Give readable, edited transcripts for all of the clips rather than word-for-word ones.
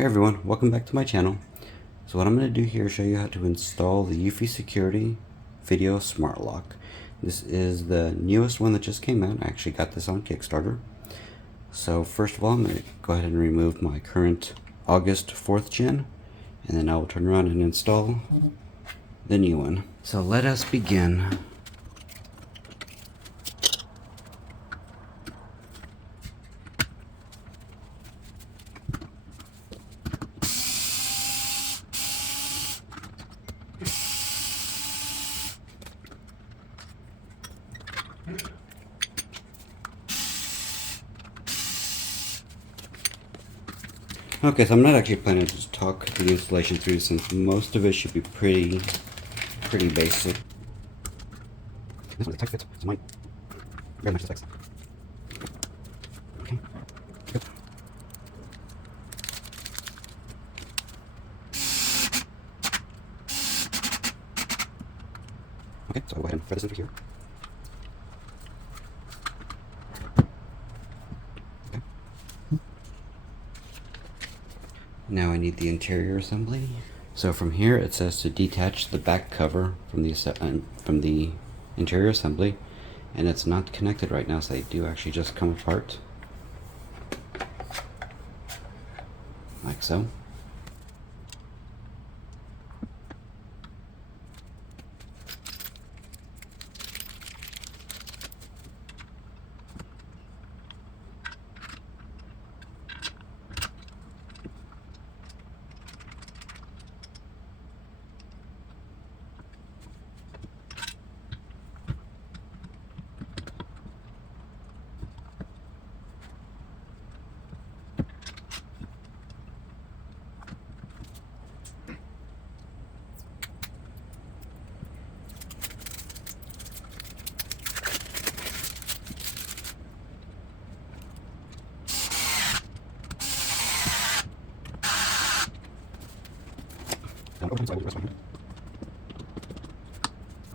Hey everyone, welcome back to my channel. So what I'm going to do here is show you how to install the eufy security video smart lock. This is the newest one that just came out. I actually got this on Kickstarter. So first of all, I'm going to go ahead and remove my current August 4th gen, and then I will turn around and install the new one. So let us begin. Okay, so I'm not actually planning to just talk the installation through, since most of it should be pretty basic. This one's a tight fit, so mine very much specs. Okay. Yep. Okay, so I'll go ahead and thread this over here. Now I need the interior assembly. So from here it says to detach the back cover from the interior assembly, and it's not connected right now, so they do actually just come apart like so.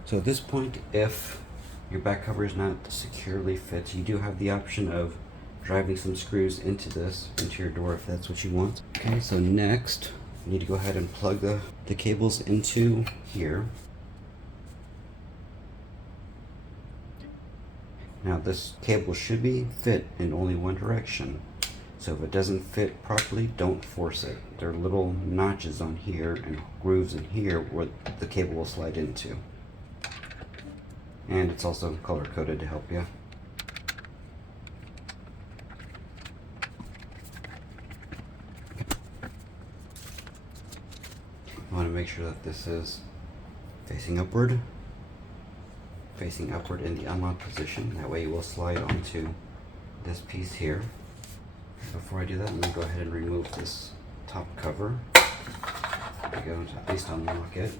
So at this point, if your back cover is not securely fit, you do have the option of driving some screws into your door if that's what you want. Okay, so next you need to go ahead and plug the cables into here. Now this cable should be fit in only one direction. So if it doesn't fit properly, don't force it. There are little notches on here and grooves in here where the cable will slide into. And it's also color coded to help you. You want to make sure that this is facing upward in the unlock position. That way you will slide onto this piece here. Before I do that, I'm going to go ahead and remove this top cover. There we go, to at least unlock it.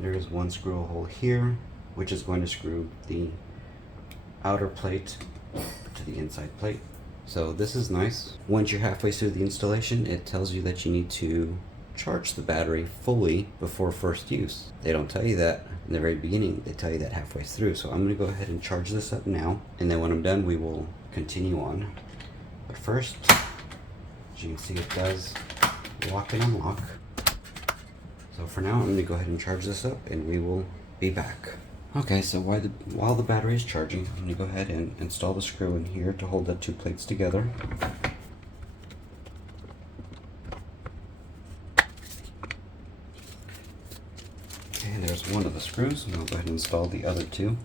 There is one screw hole here, which is going to screw the outer plate to the inside plate. So this is nice. Once you're halfway through the installation, it tells you that you need to charge the battery fully before first use. They don't tell you that in the very beginning, they tell you that halfway through. So I'm going to go ahead and charge this up now, and then when I'm done we will continue on. But first, as you can see, it does lock and unlock. So for now I'm going to go ahead and charge this up and we will be back. Okay, so while the battery is charging, I'm going to go ahead and install the screw in here to hold the two plates together. And there's one of the screws, and I'll go ahead and install the other two.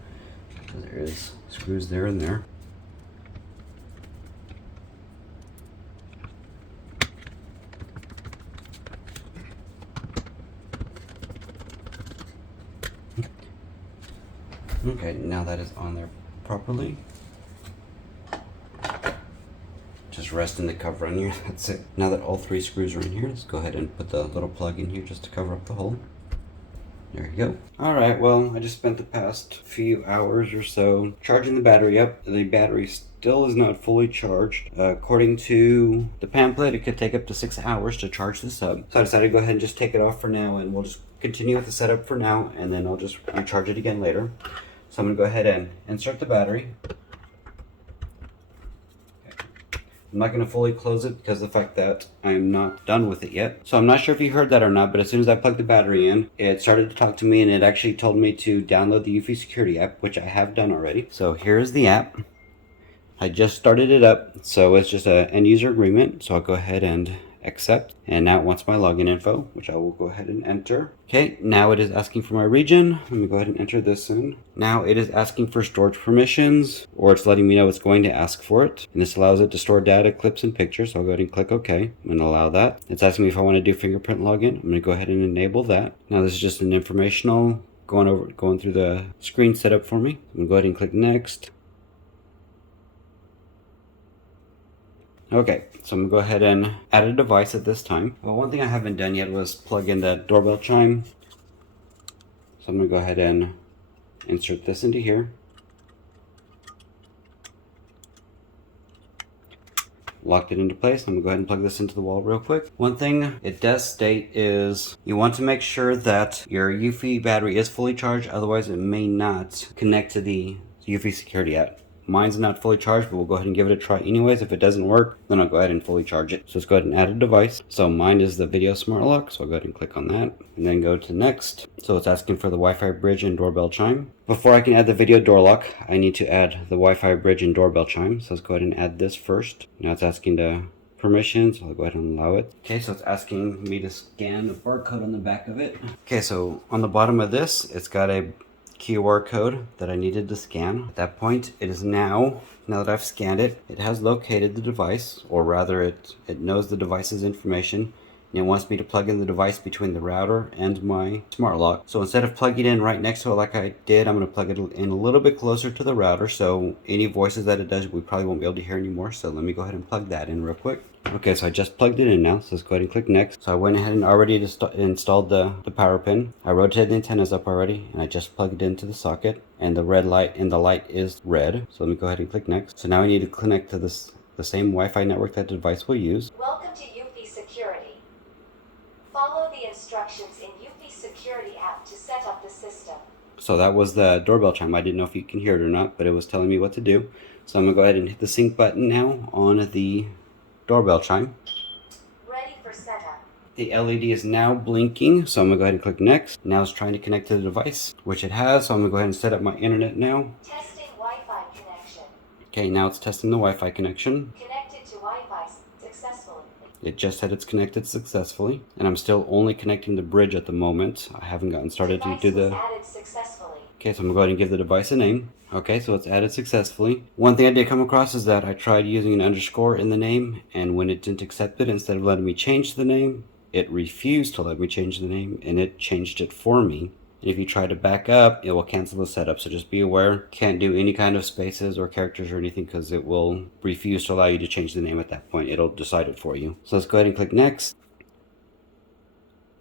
So there is screws there and there. Okay, now that is on there properly. Just rest in the cover on here, that's it. Now that all three screws are in here, let's go ahead and put the little plug in here just to cover up the hole. There you go. Alright, well, I just spent the past few hours or so charging the battery up. The battery still is not fully charged. According to the pamphlet, it could take up to 6 hours to charge this up. So I decided to go ahead and just take it off for now, and we'll just continue with the setup for now, and then I'll just recharge it again later. So I'm going to go ahead and insert the battery. I'm not going to fully close it because of the fact that I'm not done with it yet. So I'm not sure if you heard that or not, but as soon as I plugged the battery in, it started to talk to me and it actually told me to download the eufy security app, which I have done already. So here's the app. I just started it up, so it's just an end user agreement. So I'll go ahead and accept, and now it wants my login info, which I will go ahead and enter. Okay, now it is asking for my region. Let me go ahead and enter this in. Now it is asking for storage permissions, or it's letting me know it's going to ask for it, and this allows it to store data, clips, and pictures. So I'll go ahead and click OK. I'm going to allow that. It's asking me if I want to do fingerprint login. I'm going to go ahead and enable that. Now this is just an informational going through the screen setup for me. I'm going to go ahead and click next. Okay, so I'm going to go ahead and add a device at this time. Well, one thing I haven't done yet was plug in the doorbell chime. So I'm going to go ahead and insert this into here. Locked it into place. I'm going to go ahead and plug this into the wall real quick. One thing it does state is you want to make sure that your eufy battery is fully charged, otherwise it may not connect to the eufy security app. Mine's not fully charged, but we'll go ahead and give it a try anyways. If it doesn't work, then I'll go ahead and fully charge it. So let's go ahead and add a device. So mine is the video smart lock, so I'll go ahead and click on that and then go to next. So it's asking for the Wi-Fi bridge and doorbell chime. Before I can add the video door lock, I need to add the Wi-Fi bridge and doorbell chime. So let's go ahead and add this first. Now it's asking to permissions. I'll go ahead and allow it. Okay, so it's asking me to scan the barcode on the back of it. Okay, so on the bottom of this, it's got a QR code that I needed to scan. At that point, it is now that I've scanned it, it has located the device, or rather it knows the device's information, and it wants me to plug in the device between the router and my smart lock. So instead of plugging it in right next to it like I did, I'm going to plug it in a little bit closer to the router, so any voices that it does, we probably won't be able to hear anymore. So let me go ahead and plug that in real quick. Okay, so I just plugged it in now, so let's go ahead and click next. So I went ahead and already installed the power pin. I rotated the antennas up already, and I just plugged it into the socket, and the red light and the light is red. So let me go ahead and click next. So now I need to connect to the same Wi-Fi network that the device will use. Welcome to eufy Security. Follow the instructions in eufy Security app to set up the system. So that was the doorbell chime. I didn't know if you can hear it or not, but it was telling me what to do. So I'm gonna go ahead and hit the sync button now on the doorbell chime. Ready for setup. The LED is now blinking, so I'm gonna go ahead and click next. Now it's trying to connect to the device, which it has, so I'm gonna go ahead and set up my internet now. Testing Wi-Fi connection. Okay, now it's testing the Wi-Fi connection. Connected to Wi-Fi successfully. It just said it's connected successfully, and I'm still only connecting the bridge at the moment. I haven't gotten started Device to do was the... added successfully. Okay, so I'm gonna go ahead and give the device a name. Okay, so it's added successfully. One thing I did come across is that I tried using an underscore in the name, and when it didn't accept it, instead of letting me change the name, it refused to let me change the name, and it changed it for me. And if you try to back up, it will cancel the setup, so just be aware. Can't do any kind of spaces or characters or anything because it will refuse to allow you to change the name at that point. It'll decide it for you. So let's go ahead and click next.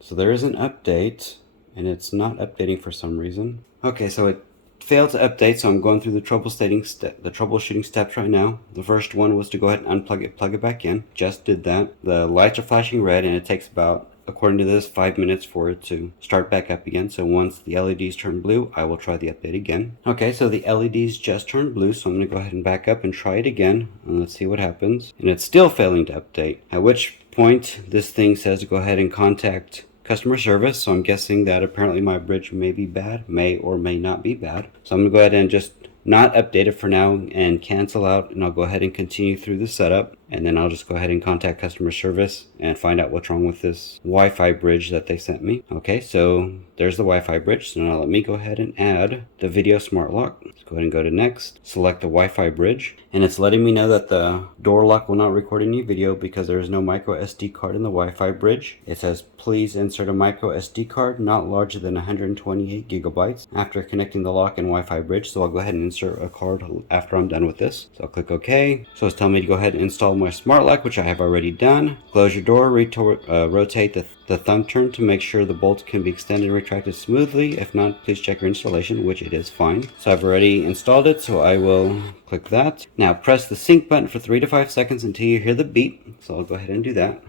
So there is an update, and it's not updating for some reason. Okay, so it failed to update, so I'm going through the troubleshooting steps right now. The first one was to go ahead and unplug it, plug it back in. Just did that. The lights are flashing red, and it takes about, according to this, 5 minutes for it to start back up again. So once the LEDs turn blue, I will try the update again. Okay, so the LEDs just turned blue, so I'm going to go ahead and back up and try it again, and let's see what happens. And it's still failing to update, at which point this thing says to go ahead and contact customer service. So I'm guessing that apparently my bridge may be bad, may or may not be bad. So I'm going to go ahead and just not update it for now and cancel out, and I'll go ahead and continue through the setup, and then I'll just go ahead and contact customer service and find out what's wrong with this Wi-Fi bridge that they sent me. Okay, so there's the Wi-Fi bridge. So now let me go ahead and add the video smart lock. Let's go ahead and go to next, select the Wi-Fi bridge, and it's letting me know that the door lock will not record any video because there is no micro SD card in the Wi-Fi bridge. It says please insert a micro SD card not larger than 128 gigabytes after connecting the lock and Wi-Fi bridge. So I'll go ahead and insert a card after I'm done with this. So I'll click OK. So it's telling me to go ahead and install my smart lock, which I have already done. Close your door, rotate the thumb turn to make sure the bolt can be extended and retracted smoothly. If not, please check your installation, which it is fine. So I've already installed it, so I will click that. Now press the sync button for 3 to 5 seconds until you hear the beep. So I'll go ahead and do that.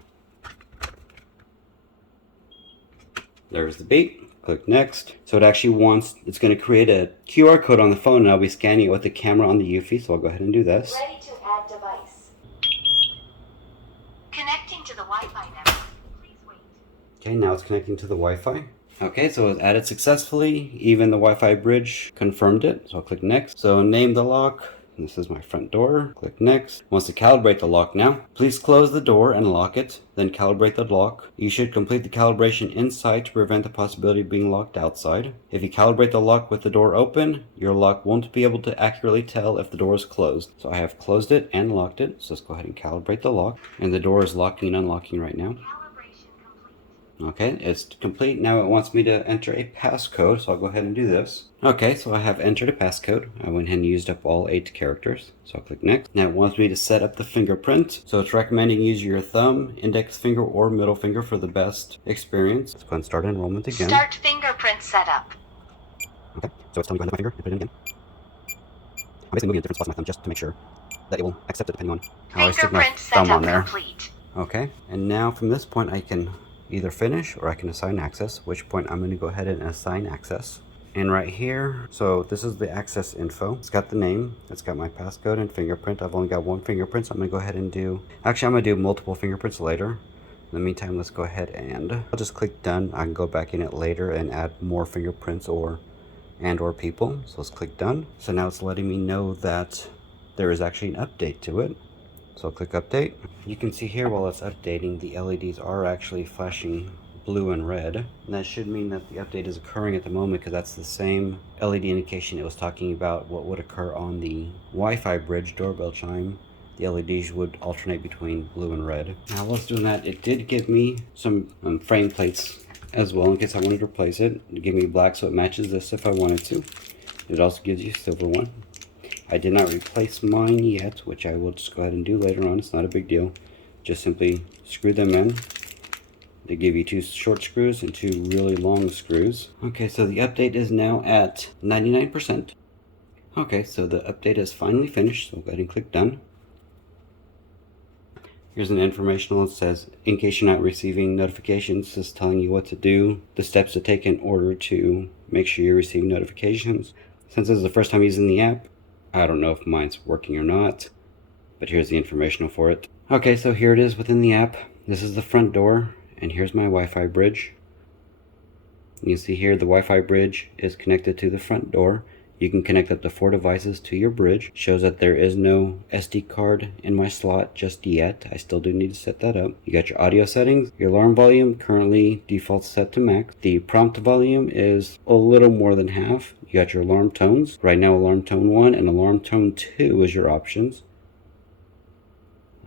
There's the beep. Click next. So it actually it's going to create a QR code on the phone, and I'll be scanning it with the camera on the eufy. So I'll go ahead and do this. Ready to add device. Connecting to the Wi-Fi network. Please wait. Okay, now it's connecting to the Wi-Fi. Okay, so it was added successfully. Even the Wi-Fi bridge confirmed it. So I'll click next. So name the lock. This is my front door. Click next. Wants to calibrate the lock now. Please close the door and lock it. Then calibrate the lock. You should complete the calibration inside to prevent the possibility of being locked outside. If you calibrate the lock with the door open, your lock won't be able to accurately tell if the door is closed. So I have closed it and locked it. So let's go ahead and calibrate the lock. And the door is locking and unlocking right now. Okay, it's complete. Now it wants me to enter a passcode, so I'll go ahead and do this. Okay, so I have entered a passcode. I went ahead and used up all 8 characters, so I'll click next. Now it wants me to set up the fingerprint, so it's recommending using your thumb, index finger, or middle finger for the best experience. Let's go ahead and start enrollment again. Start fingerprint setup. Okay, so it's telling me to go ahead and my finger and put it in again. I'm basically moving in different spots on my thumb just to make sure that it will accept it depending on how I stick my thumb on there. Complete. Okay, and now from this point I can either finish or I can assign access, which point I'm going to go ahead and assign access. And right here, so this is the access info. It's got the name, it's got my passcode and fingerprint. I've only got one fingerprint, so I'm going to go ahead and do, actually I'm going to do multiple fingerprints later. In the meantime, let's go ahead and I'll just click done. I can go back in it later and add more fingerprints or people. So let's click done. So now it's letting me know that there is actually an update to it. So I'll click update. You can see here while it's updating, the LEDs are actually flashing blue and red. And that should mean that the update is occurring at the moment, because that's the same LED indication it was talking about what would occur on the Wi-Fi bridge doorbell chime. The LEDs would alternate between blue and red. Now while it's doing that, it did give me some frame plates as well in case I wanted to replace it. It gave me black so it matches this if I wanted to. It also gives you a silver one. I did not replace mine yet, which I will just go ahead and do later on. It's not a big deal. Just simply screw them in. They give you 2 short screws and 2 really long screws. Okay, so the update is now at 99%. Okay, so the update is finally finished, so go ahead and click done. Here's an informational. It says, in case you're not receiving notifications, it's telling you what to do, the steps to take in order to make sure you're receiving notifications. Since this is the first time using the app, I don't know if mine's working or not, but here's the informational for it. Okay, so here it is within the app. This is the front door, and here's my Wi-Fi bridge. You can see here the Wi-Fi bridge is connected to the front door. You can connect up to 4 devices to your bridge. Shows that there is no SD card in my slot just yet. I still do need to set that up. You got your audio settings. Your alarm volume currently defaults set to max. The prompt volume is a little more than half. You got your alarm tones. Right now alarm tone 1 and alarm tone 2 is your options.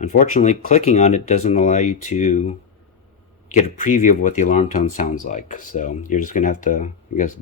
Unfortunately, clicking on it doesn't allow you to get a preview of what the alarm tone sounds like. So you're just going to have to,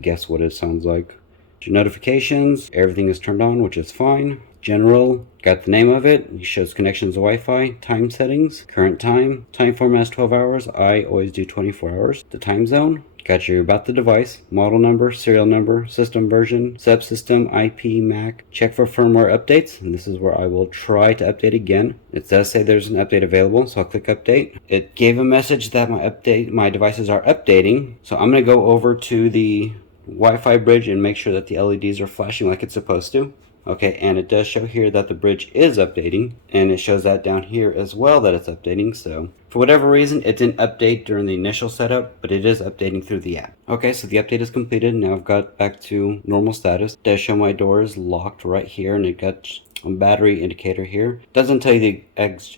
guess what it sounds like. Your notifications, everything is turned on, which is fine. General, got the name of it. It shows connections to Wi-Fi. Time settings, current time. Time format is 12 hours. I always do 24 hours. The time zone, got your about the device, model number, serial number, system version, subsystem, IP, MAC. Check for firmware updates, and this is where I will try to update again. It does say there's an update available, so I'll click update. It gave a message that my devices are updating, so I'm going to go over to the Wi-Fi bridge and make sure that the LEDs are flashing like it's supposed to. Okay, and it does show here that the bridge is updating, and it shows that down here as well that it's updating. So for whatever reason, it didn't update during the initial setup, but it is updating through the app. Okay, so the update is completed. Now I've got back to normal status. It does show my door is locked right here, and it got a battery indicator here. It doesn't tell you the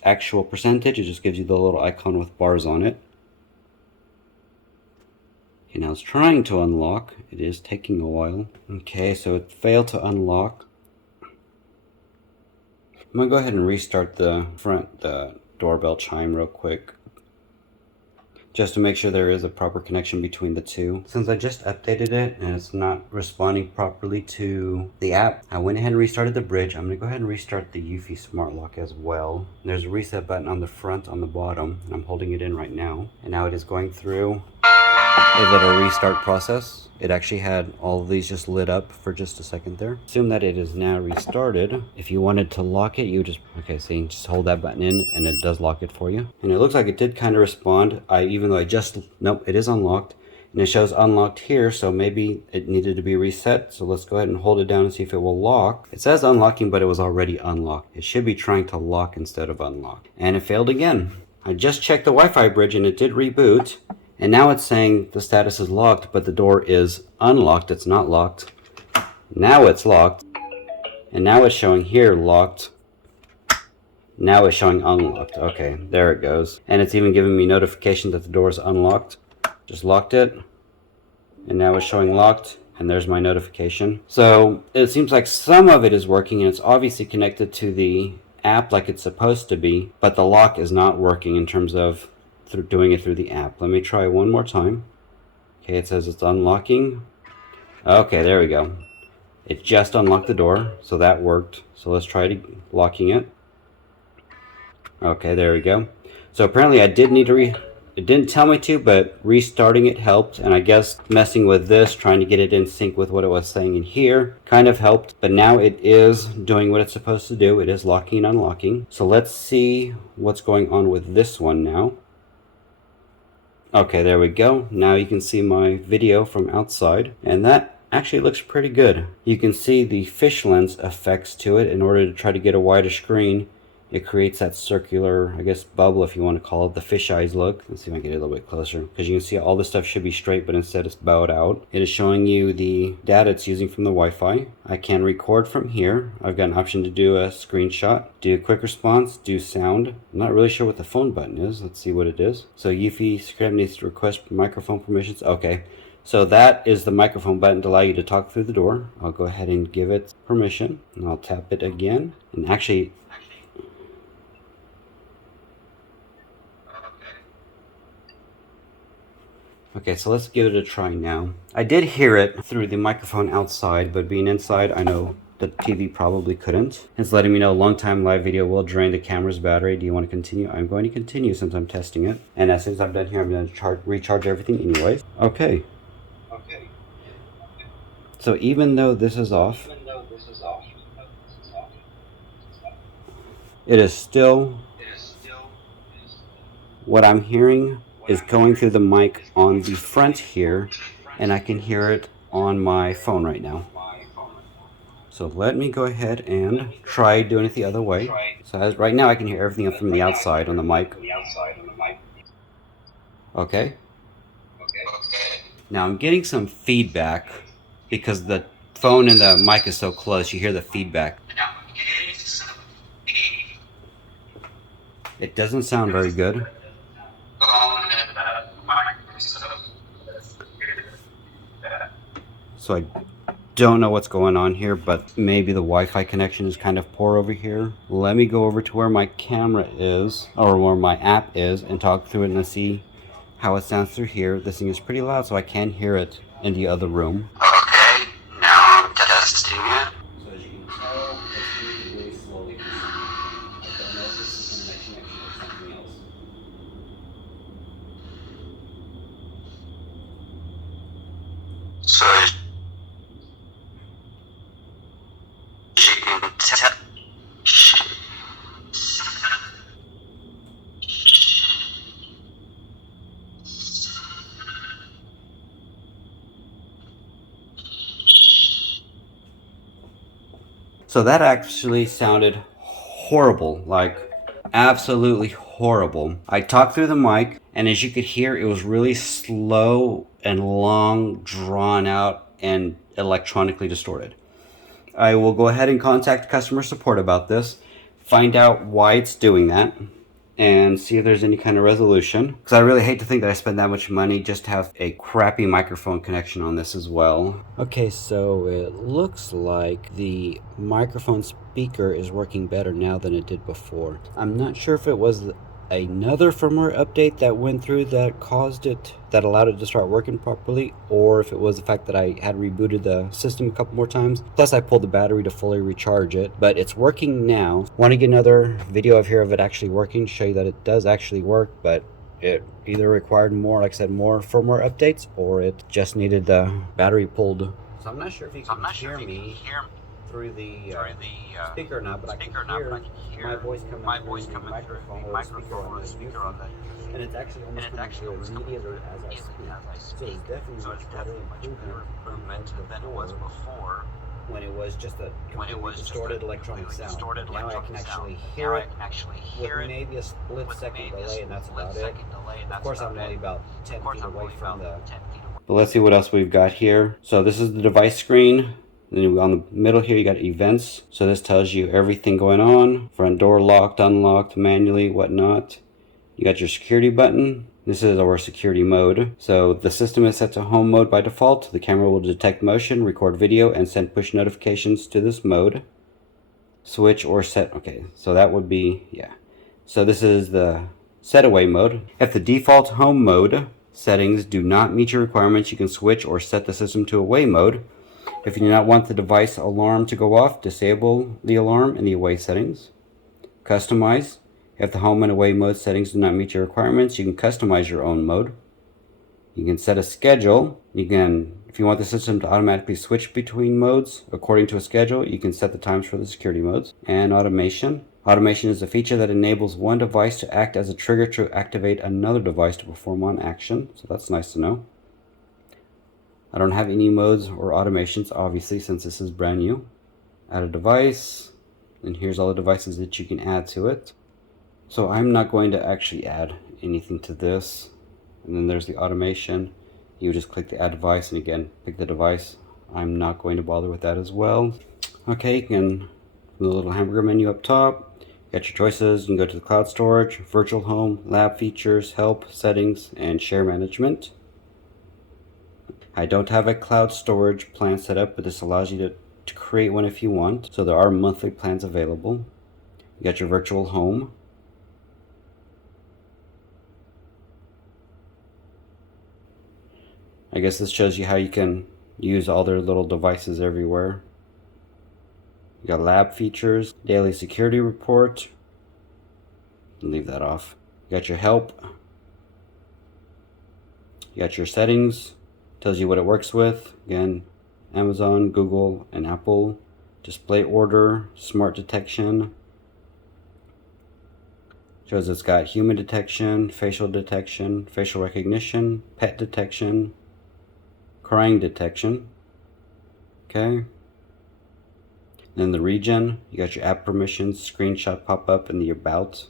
actual percentage, it just gives you the little icon with bars on it. Okay, now it's trying to unlock. It is taking a while. Okay, so it failed to unlock. I'm going to go ahead and restart the doorbell chime real quick, just to make sure there is a proper connection between the two. Since I just updated it and it's not responding properly to the app, I went ahead and restarted the bridge. I'm going to go ahead and restart the eufy Smart Lock as well. There's a reset button on the front on the bottom, and I'm holding it in right now. And now it is going through a little restart process. It actually had all of these just lit up for just a second there. Assume that it is now restarted. If you wanted to lock it, you just, okay, so you just hold that button in and it does lock it for you. And it looks like it did kind of respond. Even though nope, it is unlocked. And it shows unlocked here, so maybe it needed to be reset. So let's go ahead and hold it down and see if it will lock. It says unlocking, but it was already unlocked. It should be trying to lock instead of unlock. And it failed again. I just checked the Wi-Fi bridge and it did reboot. And now it's saying the status is locked, but the door is unlocked. It's not locked. Now it's locked. And now it's showing here locked. Now it's showing unlocked. Okay, there it goes. And it's even giving me notification that the door is unlocked. Just locked it. And now it's showing locked. And there's my notification. So it seems like some of it is working, and it's obviously connected to the app like it's supposed to be. But the lock is not working in terms of doing it through the app. Let me try one more time. Okay, it says it's unlocking. Okay, there we go. It just unlocked the door, so that worked. So let's try locking it. Okay, there we go. So apparently I did need to it didn't tell me to, but restarting it helped. And I guess messing with this, trying to get it in sync with what it was saying in here, kind of helped. But now it is doing what it's supposed to do. It is locking and unlocking. So let's see what's going on with this one now. Okay, there we go. Now you can see my video from outside, and that actually looks pretty good. You can see the fish lens effects to it. In order to try to get a wider screen, it creates that circular, I guess, bubble, if you want to call it, the fish eyes look. Let's see if I can get it a little bit closer, because you can see all this stuff should be straight, but instead it's bowed out. It is showing you the data it's using from the Wi-Fi. I can record from here. I've got an option to do a screenshot, do a quick response, do sound. I'm not really sure what the phone button is. Let's see what it is. So eufy script needs to request microphone permissions. Okay. So that is the microphone button to allow you to talk through the door. I'll go ahead and give it permission, and I'll tap it again. And actually, okay, so let's give it a try now. I did hear it through the microphone outside, but being inside, I know the TV probably couldn't. It's letting me know long time live video will drain the camera's battery. Do you want to continue? I'm going to continue since I'm testing it. And as soon as I'm done here, I'm going to recharge everything anyways. Okay. So even though this is off, it is still, what I'm hearing is going through the mic on the front here, and I can hear it on my phone right now. So let me go ahead and try doing it the other way. So right now I can hear everything from the outside on the mic. Okay. Now I'm getting some feedback because the phone and the mic is so close. You hear the feedback. It doesn't sound very good. So I don't know what's going on here, but maybe the Wi-Fi connection is kind of poor over here. Let me go over to where my camera is, or where my app is, and talk through it and see how it sounds through here. This thing is pretty loud, so I can hear it in the other room. Okay, now I'm testing it. So as you can tell, it's moving really slowly for some reason. I don't know if this is internet connection or something else. So as you can tell, so that actually sounded horrible, like absolutely horrible. I talked through the mic, and as you could hear, it was really slow and long, drawn out, and electronically distorted. I will go ahead and contact customer support about this, find out why it's doing that, and see if there's any kind of resolution. Because I really hate to think that I spend that much money just to have a crappy microphone connection on this as well. Okay, so it looks like the microphone speaker is working better now than it did before. I'm not sure if it was another firmware update that went through that caused it, that allowed it to start working properly, or if it was the fact that I had rebooted the system a couple more times. Plus I pulled the battery to fully recharge it, but it's working now. Want to get another video of it actually working, show you that it does actually work, but it either required more, like I said, more firmware updates, or it just needed the battery pulled. So I'm not sure if you can hear me through the speaker or not, but I can hear my voice coming through the microphone or the speaker on the and it's actually almost immediately as I speak. So it's definitely much better improvement than it was before. when it was just a completely distorted electronic sound. Now I can actually hear it with maybe a split second delay, and that's about it. Of course, I'm only about 10 feet away from the... But let's see what else we've got here. So this is the device screen. Then on the middle here, you got events. So this tells you everything going on. Front door locked, unlocked, manually, whatnot. You got your security button. This is our security mode. So the system is set to home mode by default. The camera will detect motion, record video, and send push notifications to this mode. Switch or set. Okay, so that would be, yeah. So this is the set away mode. If the default home mode settings do not meet your requirements, you can switch or set the system to away mode. If you do not want the device alarm to go off, disable the alarm in the away settings. Customize. If the home and away mode settings do not meet your requirements, you can customize your own mode. You can set a schedule. You can, if you want the system to automatically switch between modes according to a schedule, you can set the times for the security modes. And automation. Automation is a feature that enables one device to act as a trigger to activate another device to perform one action. So that's nice to know. I don't have any modes or automations, obviously, since this is brand new. Add a device. And here's all the devices that you can add to it. So I'm not going to actually add anything to this. And then there's the automation. You just click the add device and again pick the device. I'm not going to bother with that as well. Okay, you can, from the little hamburger menu up top, you got your choices. You can go to the cloud storage, virtual home, lab features, help, settings, and share management. I don't have a cloud storage plan set up, but this allows you to create one if you want. So there are monthly plans available. You got your virtual home. I guess this shows you how you can use all their little devices everywhere. You got lab features, daily security report. Leave that off. You got your help. You got your settings. Tells you what it works with. Again, Amazon, Google, and Apple. Display order, smart detection. Shows it's got human detection, facial recognition, pet detection, crying detection. Okay. Then the region, you got your app permissions, screenshot pop up in the about.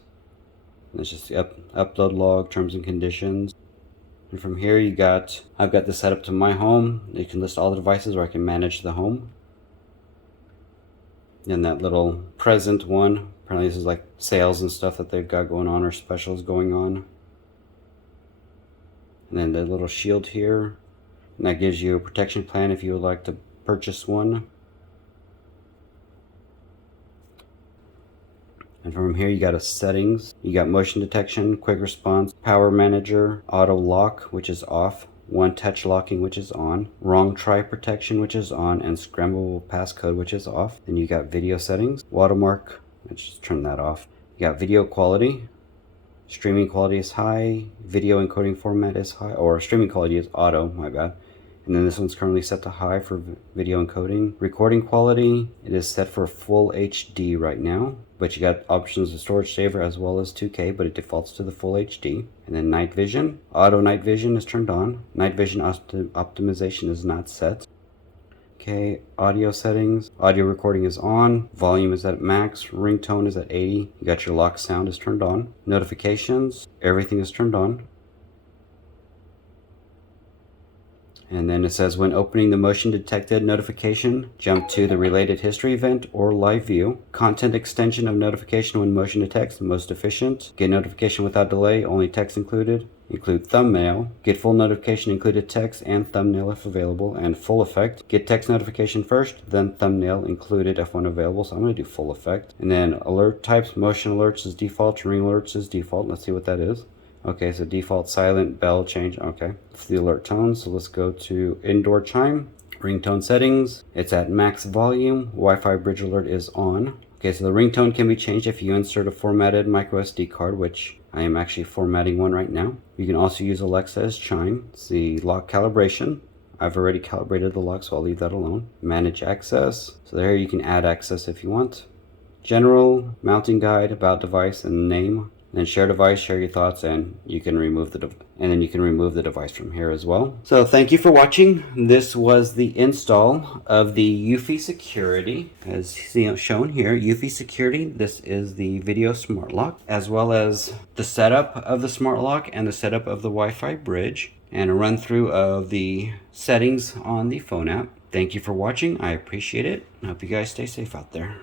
And it's just the upload log, terms and conditions. And from here I've got this set up to my home. You can list all the devices, or I can manage the home. And that little present one, apparently this is like sales and stuff that they've got going on, or specials going on. And then the little shield here. And that gives you a protection plan if you would like to purchase one. And from here you got a settings. You got motion detection, quick response, power manager, auto lock, which is off, one touch locking, which is on, wrong try protection, which is on, and scramblable passcode, which is off. Then you got video settings, watermark, let's just turn that off. You got video quality. Streaming quality is high, video encoding format is high, or streaming quality is auto, my bad. And then this one's currently set to high for video encoding. Recording quality, it is set for full HD right now, but you got options of storage saver as well as 2K, but it defaults to the full HD. And then night vision, auto night vision is turned on. Night vision optimization is not set. Okay, audio settings, audio recording is on, volume is at max, ringtone is at 80, you got your lock sound is turned on. Notifications, everything is turned on. And then it says when opening the motion detected notification, jump to the related history event or live view. Content extension of notification when motion detects, most efficient. Get notification without delay, only text included. Include thumbnail. Get full notification included text and thumbnail if available, and full effect. Get text notification first, then thumbnail included if one available. So I'm going to do full effect. And then alert types, motion alerts is default, ring alerts is default. Let's see what that is. Okay, so default silent, bell change, okay. It's the alert tone, so let's go to indoor chime. Ringtone settings, it's at max volume, Wi-Fi bridge alert is on. Okay, so the ringtone can be changed if you insert a formatted micro SD card, which I am actually formatting one right now. You can also use Alexa as chime. It's the lock calibration. I've already calibrated the lock, so I'll leave that alone. Manage access, so there you can add access if you want. General, mounting guide, about device, and name. Then share device, share your thoughts, and you can remove the device from here as well. So thank you for watching. This was the install of the eufy security, as shown here. Eufy security. This is the video smart lock, as well as the setup of the smart lock and the setup of the Wi-Fi bridge, and a run through of the settings on the phone app. Thank you for watching. I appreciate it. I hope you guys stay safe out there.